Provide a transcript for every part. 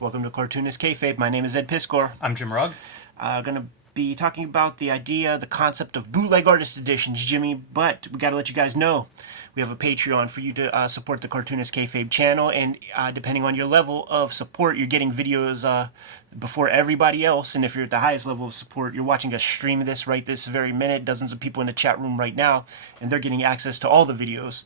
Welcome to Cartoonist Kayfabe. My name is Ed Piskor. I'm Jim Rugg. Going to be talking about the idea, the concept of bootleg artist editions, Jimmy. But we got to let you guys know we have a Patreon for you to support the Cartoonist Kayfabe channel, and depending on your level of support, you're getting videos before everybody else. And if you're at the highest level of support, you're watching us stream this right this very minute. Dozens of people in the chat room right now, and they're getting access to all the videos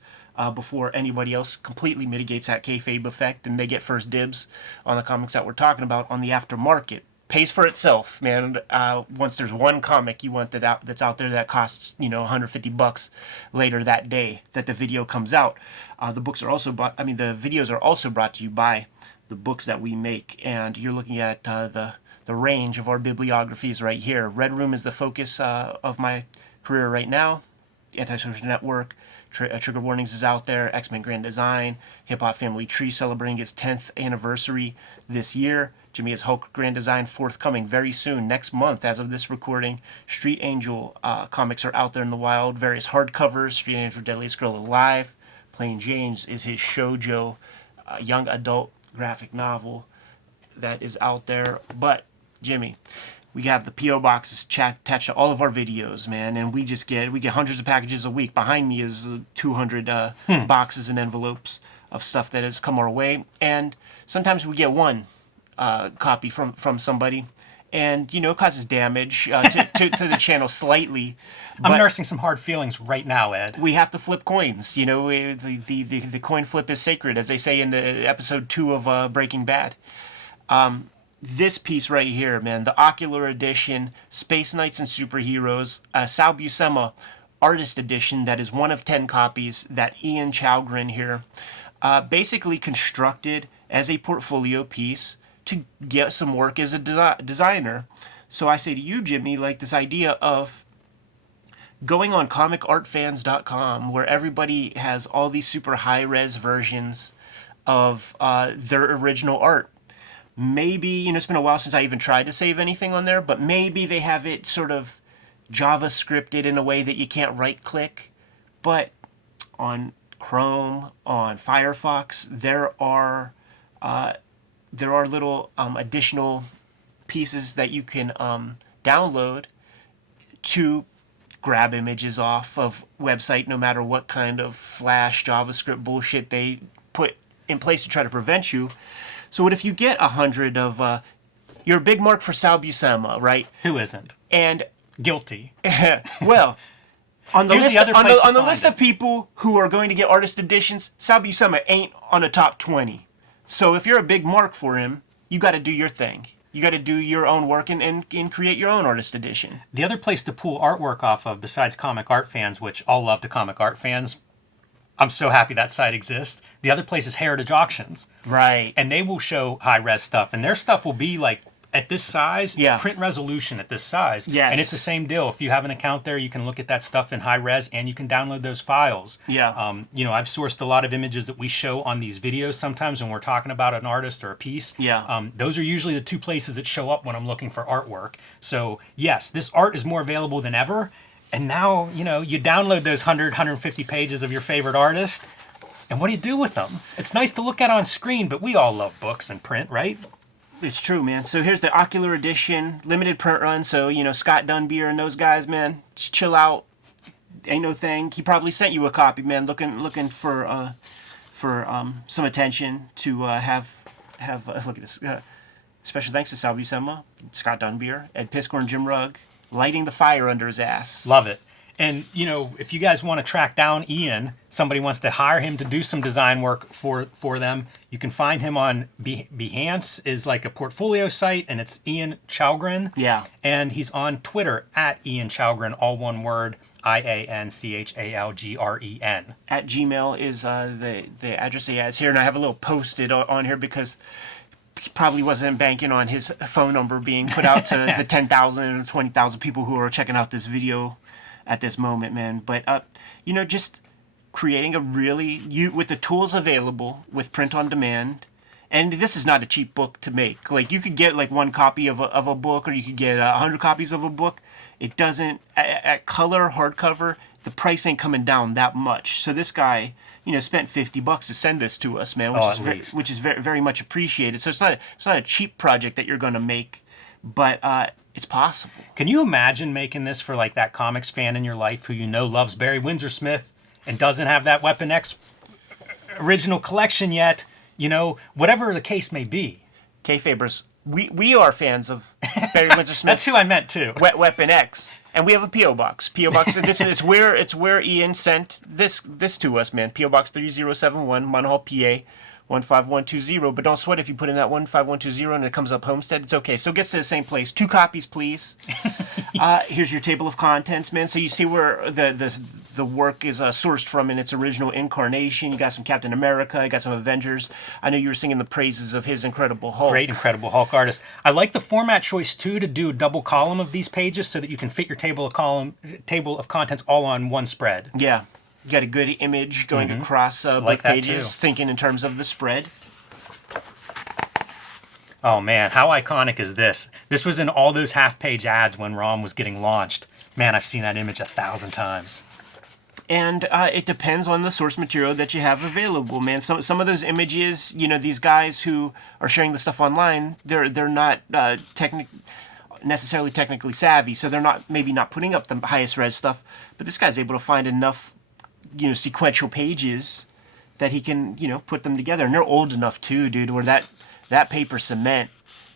before anybody else completely mitigates that kayfabe effect, and they get first dibs on the comics that we're talking about on the aftermarket. Pays for itself, man. Once there's one comic you want that's out there that costs $150 later that day that the video comes out, the videos are also brought to you by the books that we make, and you're looking at the range of our bibliographies right here. Red Room is the focus of my career right now. Antisocial Network, Trigger Warnings is out there, X-Men Grand Design, Hip Hop Family Tree celebrating its 10th anniversary this year. Jimmy has Hulk Grand Design forthcoming very soon, next month as of this recording. Street Angel comics are out there in the wild, various hardcovers, Street Angel Deadliest Girl Alive. Plain Jane's is his shoujo young adult graphic novel that is out there. But, Jimmy, we have the P.O. boxes attached to all of our videos, man, and we get hundreds of packages a week. Behind me is 200 boxes and envelopes of stuff that has come our way, and sometimes we get one copy from somebody, and it causes damage to the channel slightly. I'm nursing some hard feelings right now, Ed. We have to flip coins. The coin flip is sacred, as they say in the episode 2 of Breaking Bad. This piece right here, man, the Ocular Edition, Space Knights and Superheroes, Sal Buscema Artist Edition, that is one of 10 copies that Ian Chalgren here basically constructed as a portfolio piece to get some work as a designer. So I say to you, Jimmy, like this idea of going on comicartfans.com, where everybody has all these super high-res versions of their original art. Maybe, it's been a while since I even tried to save anything on there, but maybe they have it sort of JavaScripted in a way that you can't right-click. But on Chrome, on Firefox, there are little additional pieces that you can download to grab images off of website, no matter what kind of Flash, JavaScript bullshit they put in place to try to prevent you. So what if you get 100 of, you're a big mark for Sal Buscema, right? Who isn't? And guilty. Well, on the list list of people who are going to get artist editions, Sal Buscema ain't on the top 20. So if you're a big mark for him, you got to do your thing. You got to do your own work and create your own artist edition. The other place to pull artwork off of, besides Comic Art Fans, which all love to Comic Art Fans, I'm so happy that site exists. The other place is Heritage Auctions. Right. And they will show high-res stuff, and their stuff will be like at this size, print resolution at this size. Yes. And it's the same deal. If you have an account there, you can look at that stuff in high-res, and you can download those files. Yeah. I've sourced a lot of images that we show on these videos sometimes when we're talking about an artist or a piece. Yeah. Those are usually the two places that show up when I'm looking for artwork. So, yes, this art is more available than ever. And now, you download those 150 pages of your favorite artist, and what do you do with them? It's nice to look at on screen, but we all love books and print, right? It's true, man. So here's the Ocular Edition, limited print run. So, Scott Dunbier and those guys, man, just chill out. Ain't no thing. He probably sent you a copy, man, looking for some attention to have look at this. Special thanks to Sal Buscema, Scott Dunbier, Ed Piskor, and Jim Rugg, lighting the fire under his ass. Love it. And, if you guys want to track down Ian, somebody wants to hire him to do some design work for them, you can find him on Behance, is like a portfolio site, and it's Ian Chalgren. Yeah. And he's on Twitter at Ian Chalgren, all one word, IANCHALGREN. At Gmail is the address he has here, and I have a little posted on here because he probably wasn't banking on his phone number being put out to the 10,000 or 20,000 people who are checking out this video at this moment, man. But, just creating with the tools available with print on demand. And this is not a cheap book to make. Like, you could get, one copy of a book, or you could get 100 copies of a book. It doesn't, at color, hardcover, the price ain't coming down that much. So this guy, spent $50 to send this to us, man, which is very, very much appreciated. So it's not a cheap project that you're going to make, but it's possible. Can you imagine making this for like that comics fan in your life who loves Barry Windsor Smith and doesn't have that Weapon X original collection yet? Whatever the case may be. Kayfabers, we are fans of Barry Windsor Smith. That's who I meant too. Weapon X. And we have a P.O. Box. P.O. Box, it's where Ian sent this to us, man. P.O. Box 3071, Munhall, PA 15120. But don't sweat if you put in that 15120 and it comes up Homestead. It's okay. So it gets to the same place. 2 copies, please. Here's your table of contents, man. So you see where the work is sourced from in its original incarnation. You got some Captain America. You got some Avengers. I know you were singing the praises of his Incredible Hulk. Great Incredible Hulk artist. I like the format choice, too, to do a double column of these pages so that you can fit your table of contents all on one spread. Yeah. You got a good image going across both pages, thinking in terms of the spread. Oh, man, how iconic is this? This was in all those half-page ads when ROM was getting launched. Man, I've seen that image 1,000 times. And it depends on the source material that you have available, man. Some of those images, these guys who are sharing the stuff online, they're not necessarily technically savvy, so they're maybe not putting up the highest res stuff. But this guy's able to find enough, sequential pages that he can, put them together. And they're old enough too, dude, where that paper cement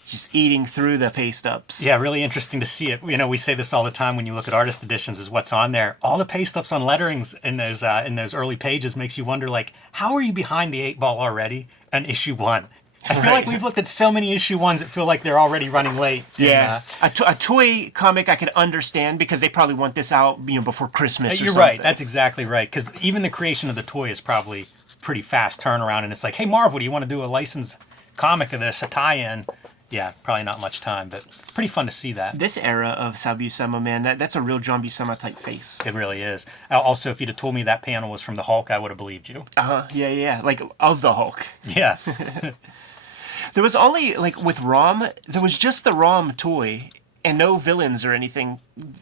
just eating through the paste ups. Yeah, really interesting to see it. We say this all the time when you look at artist editions is what's on there. All the paste ups on letterings in those early pages makes you wonder, like, how are you behind the 8-ball already on issue 1? I feel like we've looked at so many issue 1s that feel like they're already running late. Yeah. A toy comic I could understand because they probably want this out before Christmas or something. You're right. That's exactly right. Because even the creation of the toy is probably pretty fast turnaround. And it's like, hey, Marvel, do you want to do a licensed comic of this, a tie-in? Yeah, probably not much time, but pretty fun to see that. This era of Sal Buscema, man, that's a real John Buscema type face. It really is. Also, if you'd have told me that panel was from the Hulk, I would have believed you. Yeah. Like, of the Hulk. Yeah. There was only, like, with ROM, there was just the ROM toy and no villains or anything.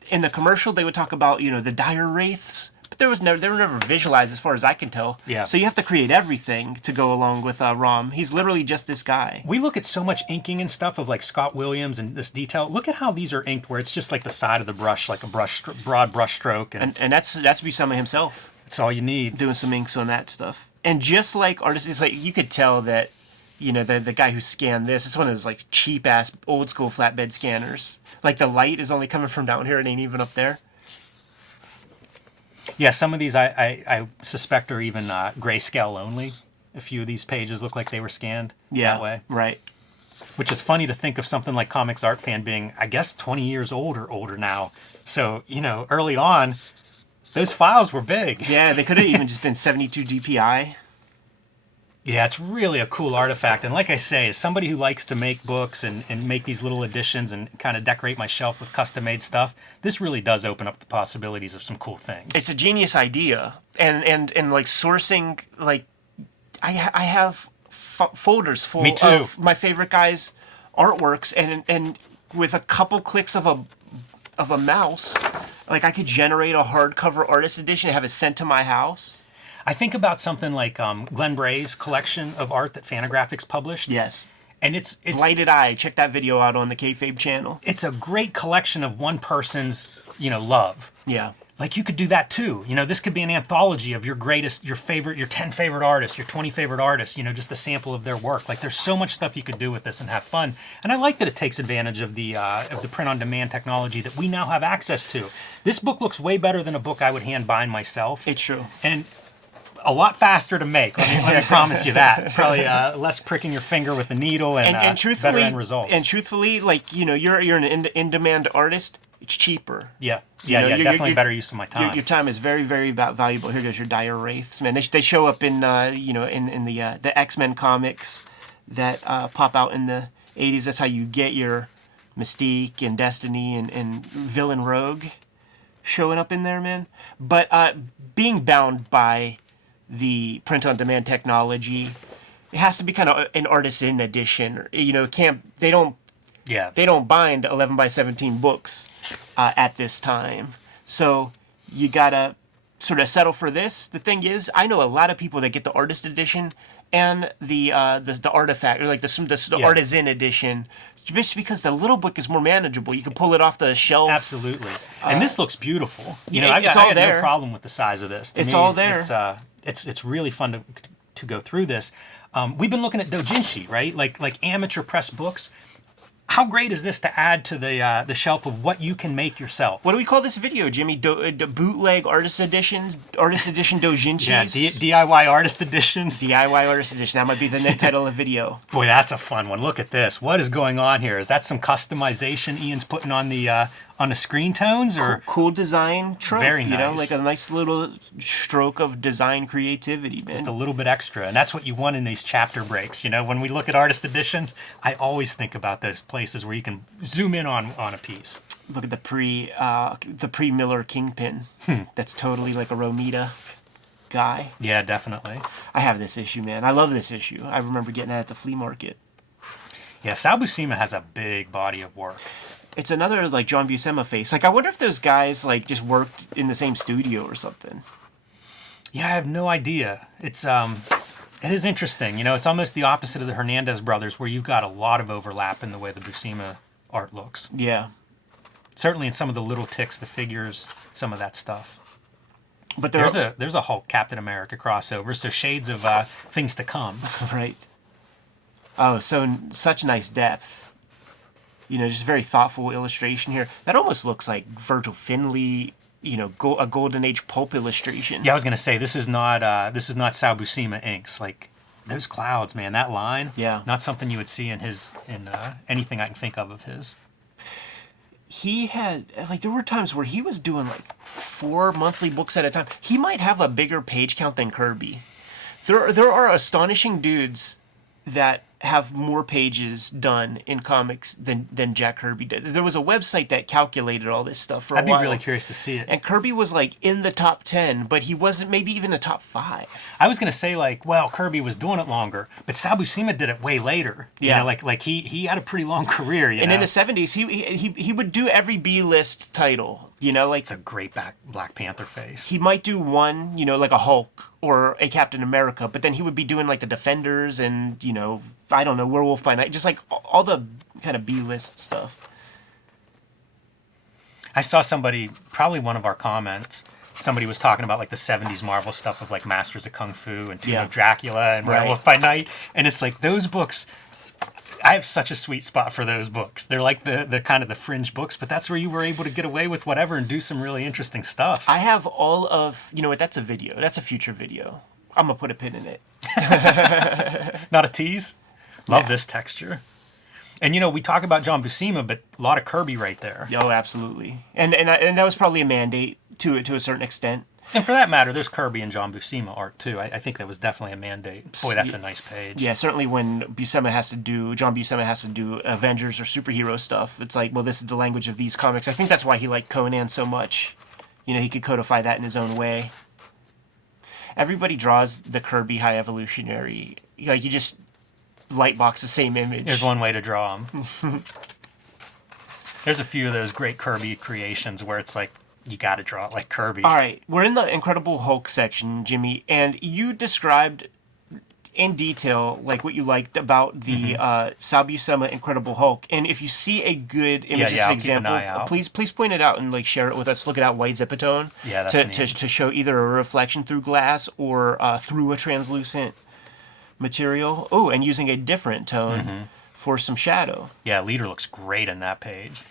In the commercial, they would talk about, the dire wraiths, but they were never visualized as far as I can tell. Yeah. So you have to create everything to go along with ROM. He's literally just this guy. We look at so much inking and stuff of, like, Scott Williams and this detail. Look at how these are inked where it's just like the side of the brush, like a broad brush stroke. And that's Buscema himself. That's all you need. Doing some inks on that stuff. And just like artists, it's like you could tell that, the guy who scanned this, it's one of those, like, cheap-ass, old-school flatbed scanners. Like, the light is only coming from down here. It ain't even up there. Yeah, some of these I suspect are even grayscale only. A few of these pages look like they were scanned that way. Right. Which is funny to think of something like Comics Art Fan being, I guess, 20 years old or older now. So, early on, those files were big. Yeah, they could have even just been 72 DPI. Yeah, it's really a cool artifact. And like I say, as somebody who likes to make books and make these little additions and kind of decorate my shelf with custom-made stuff, this really does open up the possibilities of some cool things. It's a genius idea. And like, sourcing, like, I have folders full of my favorite guys' artworks, and with a couple clicks of a mouse, like, I could generate a hardcover artist edition and have it sent to my house. I think about something like Glenn Bray's collection of art that Fantagraphics published. Yes. And it's Lighted Eye. Check that video out on the Kayfabe channel. It's a great collection of one person's, love. Yeah. Like, you could do that too. This could be an anthology of your 10 favorite artists, your 20 favorite artists, just a sample of their work. Like, there's so much stuff you could do with this and have fun. And I like that it takes advantage of the print-on-demand technology that we now have access to. This book looks way better than a book I would hand bind myself. It's true. And a lot faster to make. Let me promise you that. Probably less pricking your finger with the needle and better end results. And truthfully, like, you're an in-demand artist. It's cheaper. Yeah, definitely better use of my time. Your time is very, very valuable. Here goes your dire wraiths, man. They show up in in the X-Men comics that pop out in the 80s. That's how you get your Mystique and Destiny and Villain Rogue showing up in there, man. But being bound by the print-on-demand technology, it has to be kind of an artisan edition. They don't bind 11 by 17 books at this time. So you gotta sort of settle for this. The thing is, I know a lot of people that get the artist edition and the artifact, or like the artisan edition, just because the little book is more manageable. You can pull it off the shelf. Absolutely. And this looks beautiful. You know, yeah, I got there. no problem with the size of this. To It's me, all there. It's really fun to go through this. We've been looking at doujinshi, right? Like amateur press books. How great is this to add to the shelf of what you can make yourself? What do we call this video, Jimmy? Bootleg artist edition doujinshis? Yeah, DIY artist editions. DIY artist edition. That might be the title of the video. Boy, that's a fun one. Look at this. What is going on here? Is that some customization Ian's putting on the screen tones, or Cool design trope. Very You know, nice. like a nice little stroke of design creativity, man. just a little bit extra? And that's what you want in these chapter breaks. You know, when we look at artist editions, I always think about those places where you can zoom in on a piece. Look at the pre-Miller Kingpin. That's totally like a Romita guy. Yeah, definitely. I have this issue, man. I love this issue. I remember getting it at the flea market. Yeah, Sal Buscema has a big body of work. It's another like John Buscema face. Like, I wonder if those guys like just worked in the same studio or something. Yeah, I have no idea. It is interesting. You know, it's almost the opposite of the Hernandez brothers, where you've got a lot of overlap in the way the Buscema art looks. Yeah. Certainly in some of the little ticks, the figures, some of that stuff. But There's a Hulk Captain America crossover, so shades of things to come. right. Oh, such nice depth. You know, just very thoughtful illustration here. That almost looks like Virgil Finlay, you know, a Golden Age pulp illustration. Yeah, I was gonna say this is not Sal Buscema inks. Like those clouds, man, that line. Yeah. Not something you would see in anything I can think of his. He had, like, there were times where he was doing like 4 monthly books at a time. He might have a bigger page count than Kirby. There are astonishing dudes that have more pages done in comics than Jack Kirby did. There was a website that calculated all this stuff for a while. I'd be really curious to see it. And Kirby was like in the top 10, but he wasn't maybe even the top 5. I was gonna say, like, well, Kirby was doing it longer, but Sal Buscema did it way later. Yeah. You know, like he had a pretty long career. You And know? in the 70s, he would do every B-list title, you know, like It's a great Black Panther face. he might do one, you know, like a Hulk or a Captain America, but then he would be doing like the Defenders and, you know, I don't know, Werewolf by Night, just like all the kind of B-list stuff. I saw somebody, probably one of our comments, somebody was talking about like the 70s Marvel stuff of like Masters of Kung Fu and Tomb Yeah. of Dracula and Right. Werewolf by Night. And it's like those books, I have such a sweet spot for those books. They're like the kind of the fringe books, but that's where you were able to get away with whatever and do some really interesting stuff. I have all of, you know what, that's a video. That's a future video. I'm going to put a pin in it. Not a tease? Love Yeah. this texture. And you know, we talk about John Buscema, but a lot of Kirby right there. Oh, absolutely. And that was probably a mandate to a certain extent. And for that matter, there's Kirby and John Buscema art too. I think that was definitely a mandate. Boy, that's a nice page. Yeah, certainly when John Buscema has to do Avengers or superhero stuff, it's like, well, this is the language of these comics. I think that's why he liked Conan so much. You know, he could codify that in his own way. Everybody draws the Kirby High Evolutionary. Like, you just lightbox the same image. There's one way to draw them. There's a few of those great Kirby creations where it's like, you got to draw it like Kirby. All right, we're in the Incredible Hulk section, Jimmy, and you described in detail like what you liked about the Sal Buscema Incredible Hulk. And if you see a good image as an I'll keep an example, eye out. please point it out and like share it with us. Look it out, white Zipatone. Yeah, that's to neat. show either a reflection through glass or through a translucent material. Oh, and using a different tone for some shadow. Yeah, Leader looks great in that page.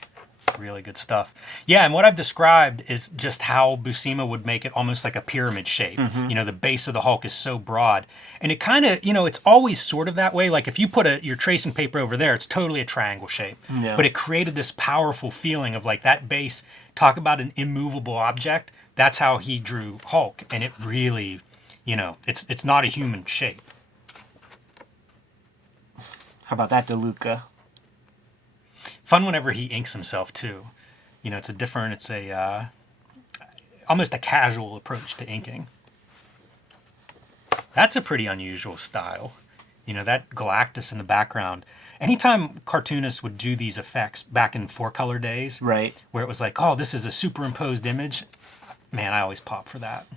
Really good stuff. Yeah, and what I've described is just how Buscema would make it almost like a pyramid shape. You know, the base of the Hulk is so broad. And it kind of, you know, it's always sort of that way. Like if you put your tracing paper over there, it's totally a triangle shape. Yeah. But it created this powerful feeling of like that base, talk about an immovable object. That's how he drew Hulk. And it really, you know, it's not a human shape. How about that, DeLuca? Fun whenever he inks himself too. You know, it's a almost a casual approach to inking. That's a pretty unusual style. You know, that Galactus in the background. Anytime cartoonists would do these effects back in 4-color days, Right. where it was like, oh, this is a superimposed image. Man, I always pop for that.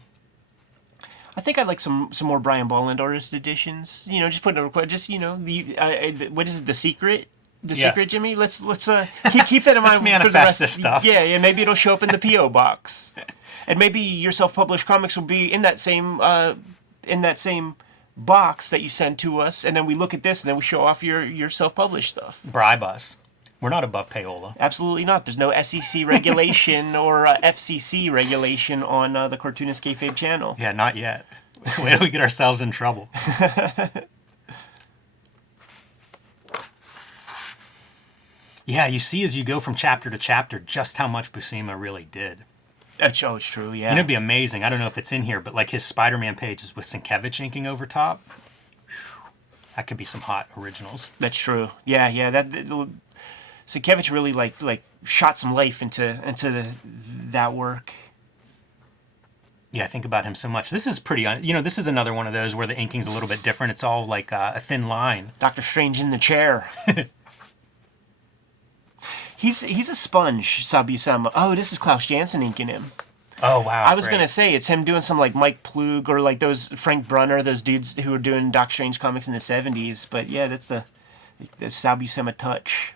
I think I'd like some more Brian Bolland artist editions. You know, just put in a request. Just what is it? The Secret. The Secret, Jimmy. Let's keep that in mind. Let's manifest this stuff. Yeah. Maybe it'll show up in the PO box, and maybe your self-published comics will be in that same box that you send to us, and then we look at this, and then we show off your self-published stuff. Bribe us. We're not above payola. Absolutely not. There's no SEC regulation or FCC regulation on the Cartoonist Kayfabe channel. Yeah, not yet. Wait till we get ourselves in trouble. Yeah, you see as you go from chapter to chapter just how much Buscema really did. It's true, yeah. And it'd be amazing. I don't know if it's in here, but like his Spider-Man pages with Sienkiewicz inking over top. That could be some hot originals. That's true. Yeah. Sienkiewicz really like shot some life into that work. Yeah, I think about him so much. This is pretty, this is another one of those where the inking's a little bit different. It's all like a thin line. Doctor Strange in the chair. He's a sponge, Sal Buscema. Oh, this is Klaus Janson inking him. Oh, wow. I was going to say, it's him doing some like Mike Plug or like those Frank Brunner, those dudes who were doing Doc Strange comics in the 70s. But yeah, that's the Sal Buscema touch.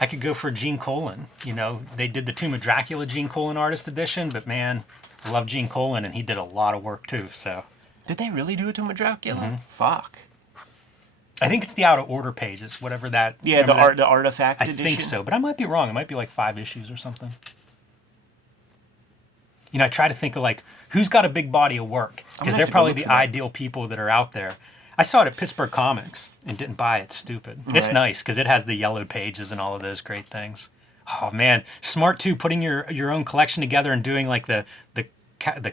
I could go for Gene Colan. You know, they did the Tomb of Dracula Gene Colan artist edition, but man, I love Gene Colan, and he did a lot of work too, so. Did they really do a Tomb of Dracula? Fuck. I think it's the Out of Order pages, whatever that. Yeah, the Artifact edition. I think so, but I might be wrong. It might be like 5 issues or something. You know, I try to think of like, who's got a big body of work? Because they're probably the ideal people that are out there. I saw it at Pittsburgh Comics and didn't buy it. Stupid. Right. It's nice because it has the yellowed pages and all of those great things. Oh man, smart too. Putting your own collection together and doing like the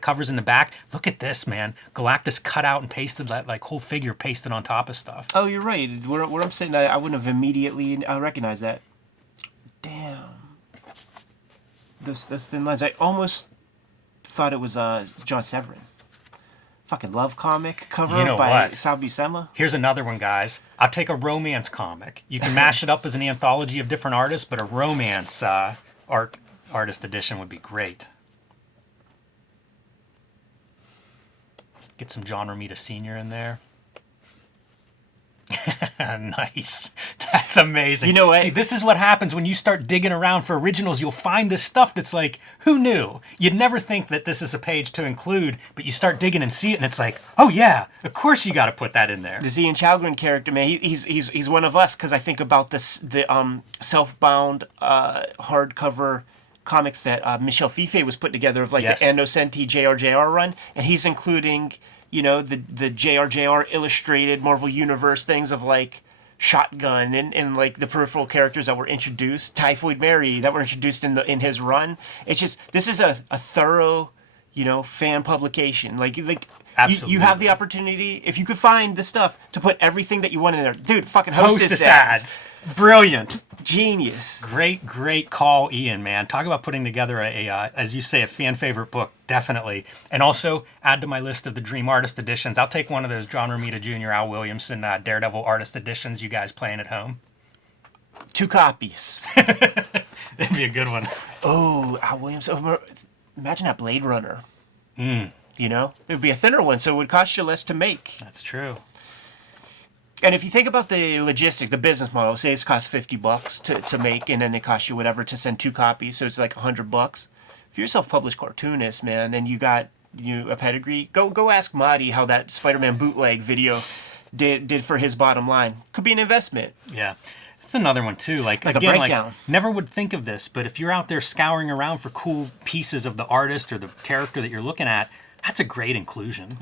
covers in the back. Look at this, man. Galactus cut out and pasted that like whole figure pasted on top of stuff. Oh, you're right. Where I'm sitting, I wouldn't have immediately recognized that. Damn. Those thin lines. I almost thought it was John Severin. Fucking love comic cover by Sal Buscema. Here's another one, guys. I'll take a romance comic. You can mash it up as an anthology of different artists, but a romance artist edition would be great. Get some John Romita Sr. in there. Nice. That's amazing. You know what? See, this is what happens when you start digging around for originals. You'll find this stuff that's like, who knew? You'd never think that this is a page to include, but you start digging and see it, and it's like, oh yeah, of course you got to put that in there. The Ian Chalgren character, man, he's one of us, because I think about the self-bound hardcover comics that Michel Fiffe was putting together of like the Annocenti JRJR run, and he's including, you know, the JRJR illustrated Marvel Universe things of like Shotgun and like the peripheral characters that were introduced, Typhoid Mary that were introduced in his run. It's just, this is a thorough, you know, fan publication. Like absolutely. You have the opportunity, if you could find the stuff, to put everything that you want in there. Dude, fucking hostess ads. Brilliant. Genius. Great call, Ian, man. Talk about putting together as you say, a fan favorite book, definitely. And also, add to my list of the Dream Artist editions. I'll take one of those John Romita Jr., Al Williamson, Daredevil Artist editions you guys playing at home. 2 copies. That'd be a good one. Oh, Al Williamson. Imagine that Blade Runner. You know? It would be a thinner one, so it would cost you less to make. That's true. And if you think about the logistic, the business model, say it's cost $50 to make, and then it costs you whatever to send 2 copies, so it's like $100. If you're a self-published cartoonist, man, and you got a pedigree, go ask Marty how that Spider-Man bootleg video did for his bottom line. Could be an investment. Yeah. It's another one too. Like again, a breakdown. Never would think of this, but if you're out there scouring around for cool pieces of the artist or the character that you're looking at, that's a great inclusion.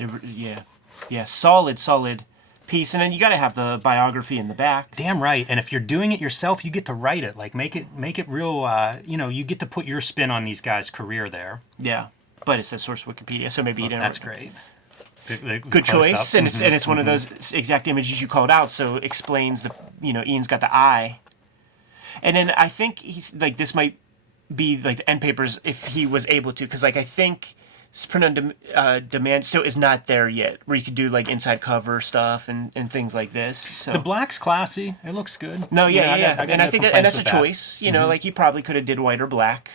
Yeah, solid piece, and then you got to have the biography in the back. Damn right. And if you're doing it yourself, you get to write it. Like make it real. You get to put your spin on these guys' career there. Yeah, but it says source Wikipedia, so maybe you didn't. That's great. Good choice, and it's one of those exact images you called out, so it explains Ian's got the eye, and then I think he's like this might be like the end papers if he was able to, because like I think print on demand still is not there yet, where you could do like inside cover stuff and things like this. So the black's classy. It looks good. No, yeah. And I think that's a choice. You know, like he probably could have did white or black.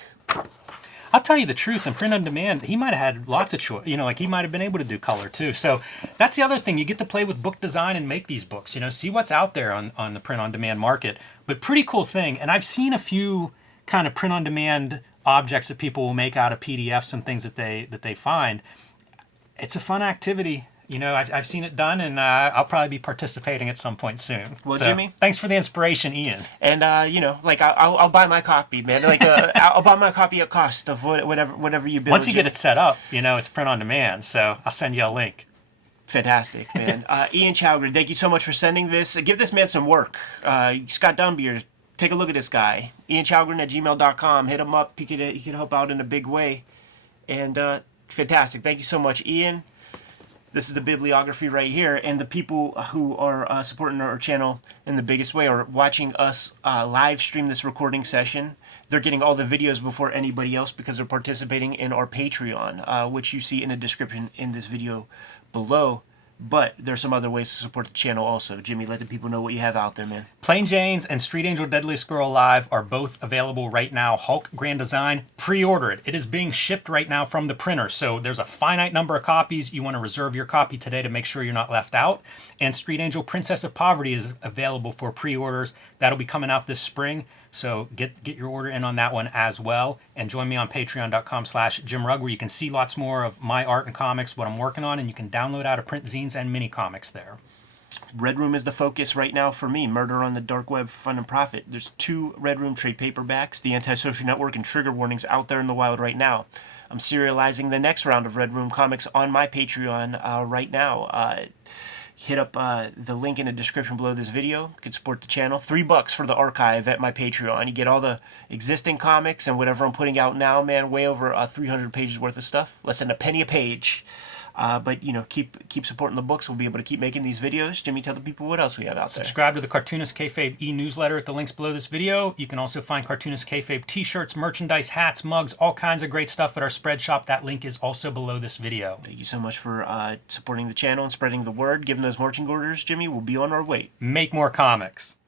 I'll tell you the truth. In print on demand, he might have had lots of choice. You know, like he might have been able to do color too. So that's the other thing. You get to play with book design and make these books. You know, see what's out there on the print on demand market. But pretty cool thing. And I've seen a few kind of print on demand objects that people will make out of PDFs and things that they find. It's a fun activity. You know, I've seen it done, and I'll probably be participating at some point soon. Well, so, Jimmy, thanks for the inspiration, Ian. and you know, like I'll buy my copy, man. Like I'll buy my copy at cost of whatever you build. Once you Jimmy. get it set up, you know, it's print on demand. So I'll send you a link. Fantastic, man. Ian Chalgren, thank you so much for sending this. Give this man some work. Scott Dunbier, take a look at this guy. IanChalgren@gmail.com. Hit him up. He could help out in a big way. And fantastic. Thank you so much, Ian. This is the bibliography right here, and the people who are supporting our channel in the biggest way are watching us live stream this recording session. They're getting all the videos before anybody else because they're participating in our Patreon, which you see in the description in this video below. But there's some other ways to support the channel also. Jimmy, let the people know what you have out there, man. Plain Jane's and Street Angel Deadly Squirrel Live are both available right now. Hulk Grand Design, pre-order it. It is being shipped right now from the printer. So there's a finite number of copies. You want to reserve your copy today to make sure you're not left out. And Street Angel Princess of Poverty is available for pre-orders. That'll be coming out this spring. So get your order in on that one as well. And join me on patreon.com/JimRugg, where you can see lots more of my art and comics, what I'm working on, and you can download out of print zines and mini comics there. Red Room is the focus right now for me. Murder on the Dark Web for Fun and Profit. There's 2 Red Room trade paperbacks, The Antisocial Network and Trigger Warnings, out there in the wild right now. I'm serializing the next round of Red Room comics on my Patreon right now. Hit up the link in the description below this video. You can support the channel. $3 for the archive at my Patreon. You get all the existing comics and whatever I'm putting out now, man. Way over 300 pages worth of stuff. Less than a penny a page. But, you know, keep supporting the books. We'll be able to keep making these videos. Jimmy, tell the people what else we have out there. Subscribe to the Cartoonist Kayfabe e-newsletter at the links below this video. You can also find Cartoonist Kayfabe t-shirts, merchandise, hats, mugs, all kinds of great stuff at our spread shop. That link is also below this video. Thank you so much for supporting the channel and spreading the word. Giving those marching orders, Jimmy. We'll be on our way. Make more comics.